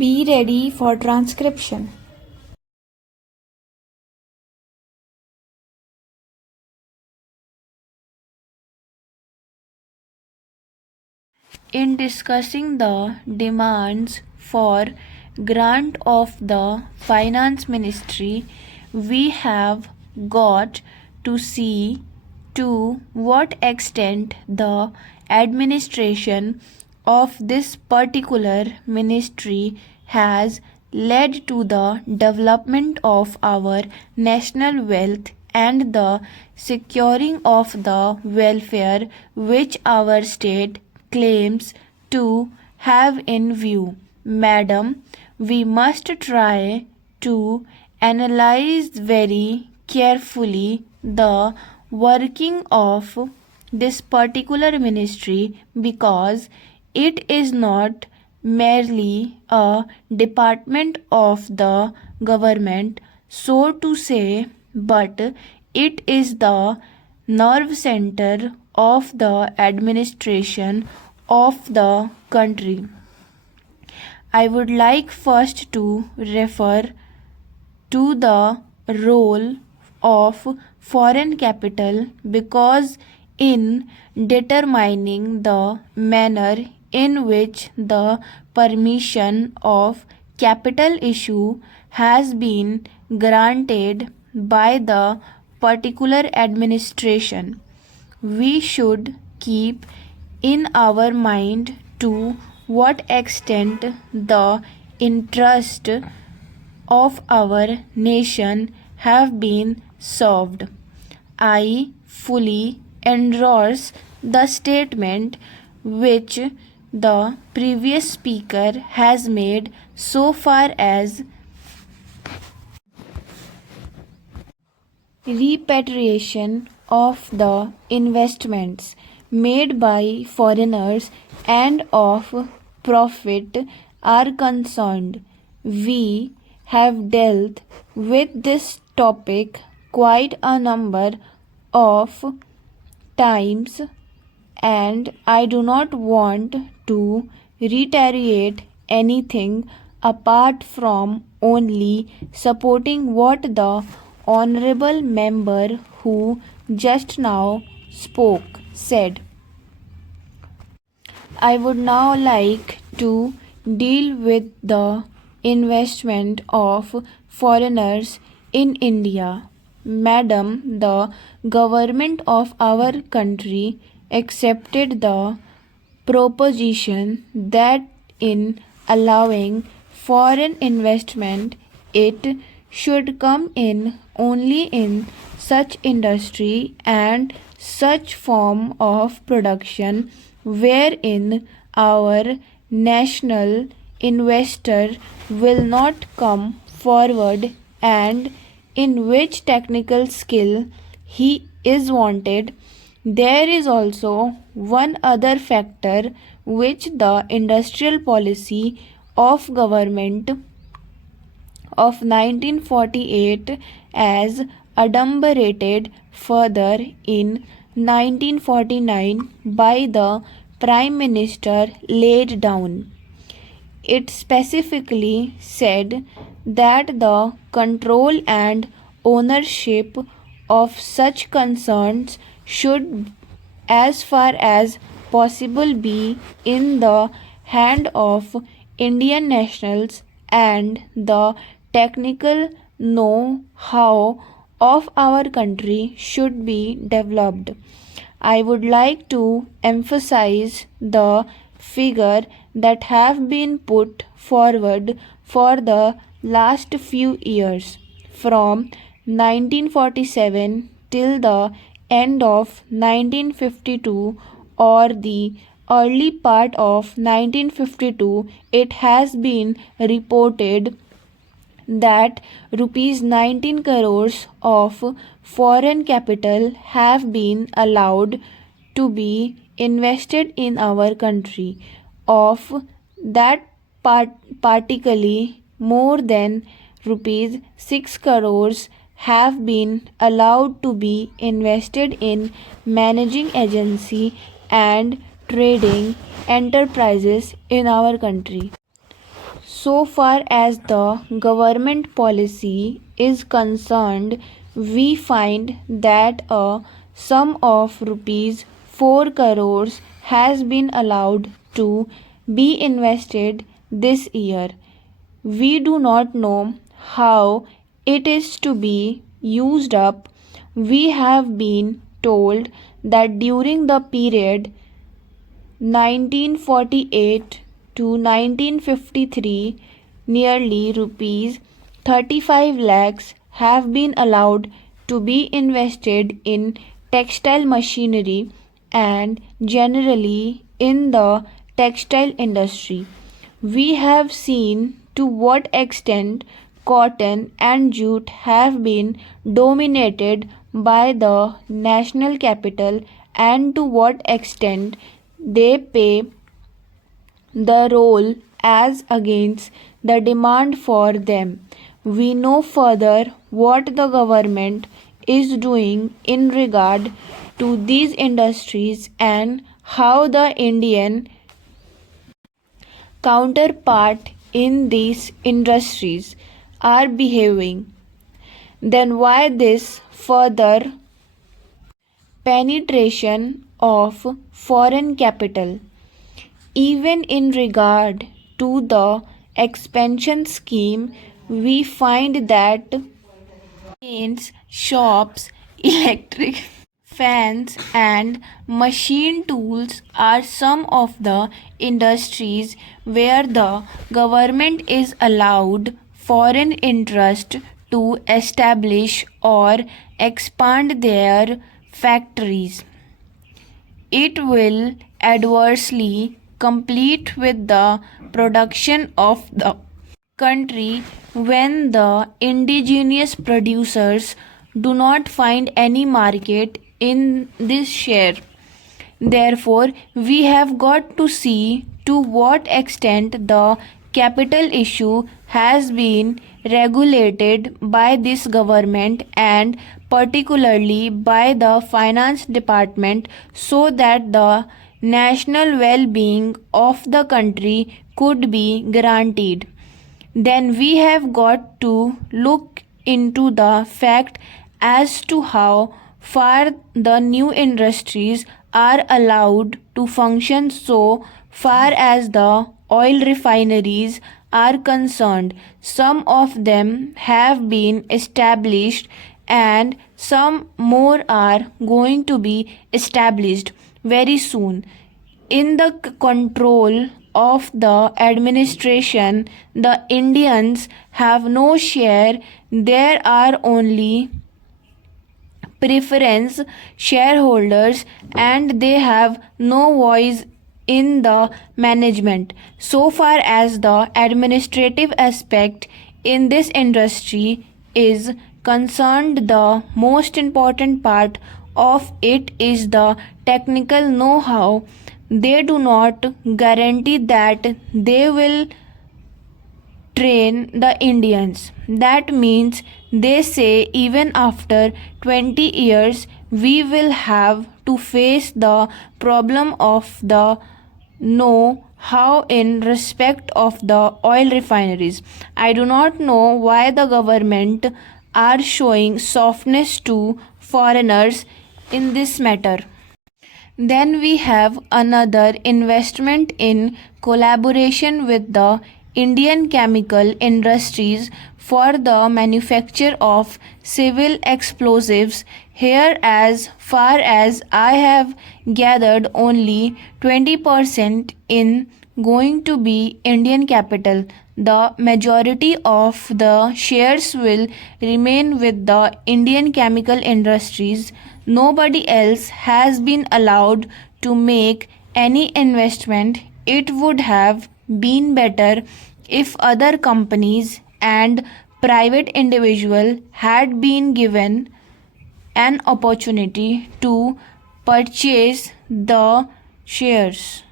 Be ready for transcription. In discussing the demands for grant of the Finance Ministry, we have got to see to what extent the administration of this particular ministry has led to the development of our national wealth and the securing of the welfare which our state claims to have in view. Madam, we must try to analyze very carefully the working of this particular ministry because it is not merely a department of the government, so to say, but it is the nerve center of the administration of the country. I would like first to refer to the role of foreign capital because in determining the manner in which the permission of capital issue has been granted by the particular administration, we should keep in our mind to what extent the interest of our nation have been served. I fully endorse the statement which the previous speaker has made so far as repatriation of the investments made by foreigners and of profit are concerned. We have dealt with this topic quite a number of times and I do not want to reiterate anything apart from only supporting what the honorable member who just now spoke said. I would now like to deal with the investment of foreigners in India. Madam, the government of our country accepted the proposition that in allowing foreign investment, it should come in only in such industry and such form of production wherein our national investor will not come forward and in which technical skill he is wanted. There is also one other factor which the industrial policy of government of 1948 as adumbrated further in 1949 by the Prime Minister laid down. It specifically said that the control and ownership of such concerns should as far as possible be in the hand of Indian nationals and the technical know-how of our country should be developed. I would like to emphasize the figure that have been put forward for the last few years from 1947 till the end of 1952 or the early part of 1952. It has been reported that rupees 19 crores of foreign capital have been allowed to be invested in our country. Of that particularly more than rupees 6 crores have been allowed to be invested in managing agency and trading enterprises in our country. So far as the government policy is concerned, we find that a sum of rupees 4 crores has been allowed to be invested this year. We do not know how it is to be used up. We have been told that during the period 1948 to 1953, nearly rupees 35 lakhs have been allowed to be invested in textile machinery and generally in the textile industry. We have seen to what extent cotton and jute have been dominated by the national capital and to what extent they play the role as against the demand for them. We know further what the government is doing in regard to these industries and how the Indian counterpart in these industries are behaving. Then why this further penetration of foreign capital? Even in regard to the expansion scheme, we find that paints, shops, electric fans, and machine tools are some of the industries where the government is allowed foreign interest to establish or expand their factories. It will adversely compete with the production of the country when the indigenous producers do not find any market in this share. Therefore, we have got to see to what extent the capital issue has been regulated by this government and particularly by the finance department so that the national well-being of the country could be guaranteed. Then we have got to look into the fact as to how far the new industries are allowed to function so far as the oil refineries are concerned. Some of them have been established and some more are going to be established very soon. In the control of the administration, the Indians have no share. There are only preference shareholders and they have no voice in the management. So far as the administrative aspect in this industry is concerned, the most important part of it is the technical know-how. They do not guarantee that they will train the Indians. That means they say even after 20 years we will have to face the problem of the know how in respect of the oil refineries. I do not know why the government are showing softness to foreigners in this matter. Then we have another investment in collaboration with the Indian chemical industries for the manufacture of civil explosives. Here, as far as I have gathered, only 20% in going to be Indian capital. The majority of the shares will remain with the Indian chemical industries. Nobody else has been allowed to make any investment. It would have been better if other companies and private individual had been given an opportunity to purchase the shares.